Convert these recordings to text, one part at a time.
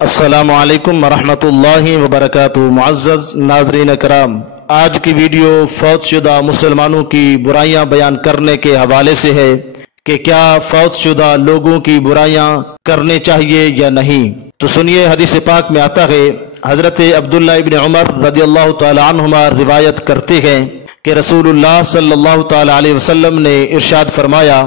السلام علیکم ورحمۃ اللہ وبرکاتہ۔ معزز ناظرین کرام، آج کی ویڈیو فوت شدہ مسلمانوں کی برائیاں بیان کرنے کے حوالے سے ہے کہ کیا فوت شدہ لوگوں کی برائیاں کرنے چاہیے یا نہیں۔ تو سنیے، حدیث پاک میں آتا ہے، حضرت عبداللہ ابن عمر رضی اللہ تعالی عنہما روایت کرتے ہیں کہ رسول اللہ صلی اللہ تعالی علیہ وسلم نے ارشاد فرمایا،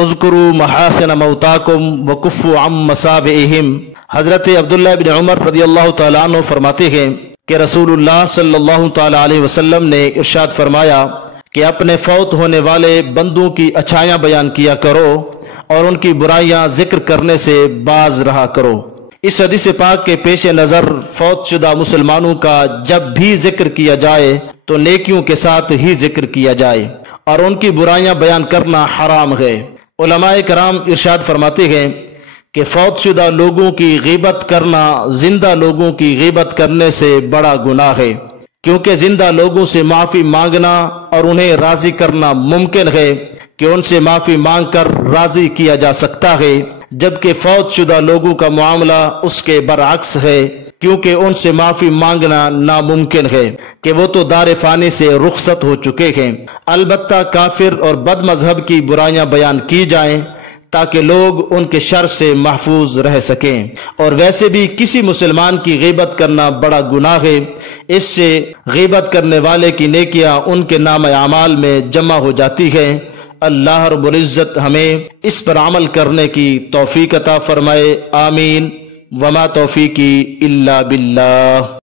اذکروا محاسن موتاکم وکفوا عن مساوئہم۔ حضرت عبداللہ ابن عمر رضی اللہ تعالیٰ عنہ فرماتے ہیں کہ رسول اللہ صلی اللہ تعالیٰ علیہ وسلم نے ارشاد فرمایا کہ اپنے فوت ہونے والے بندوں کی اچھائیاں بیان کیا کرو اور ان کی برائیاں ذکر کرنے سے باز رہا کرو۔ اس حدیث پاک کے پیش نظر فوت شدہ مسلمانوں کا جب بھی ذکر کیا جائے تو نیکیوں کے ساتھ ہی ذکر کیا جائے اور ان کی برائیاں بیان کرنا حرام ہے۔ علماء کرام ارشاد فرماتے ہیں کہ فوت شدہ لوگوں کی غیبت کرنا زندہ لوگوں کی غیبت کرنے سے بڑا گناہ ہے، کیونکہ زندہ لوگوں سے معافی مانگنا اور انہیں راضی کرنا ممکن ہے کہ ان سے معافی مانگ کر راضی کیا جا سکتا ہے، جبکہ فوت شدہ لوگوں کا معاملہ اس کے برعکس ہے، کیونکہ ان سے معافی مانگنا ناممکن ہے کہ وہ تو دار فانی سے رخصت ہو چکے ہیں۔ البتہ کافر اور بد مذہب کی برائیاں بیان کی جائیں تاکہ لوگ ان کے شر سے محفوظ رہ سکیں، اور ویسے بھی کسی مسلمان کی غیبت کرنا بڑا گناہ ہے۔ اس سے غیبت کرنے والے کی نیکیاں ان کے نام اعمال میں جمع ہو جاتی ہیں۔ اللہ رب العزت ہمیں اس پر عمل کرنے کی توفیق عطا فرمائے، آمین۔ وما توفیقی الا باللہ۔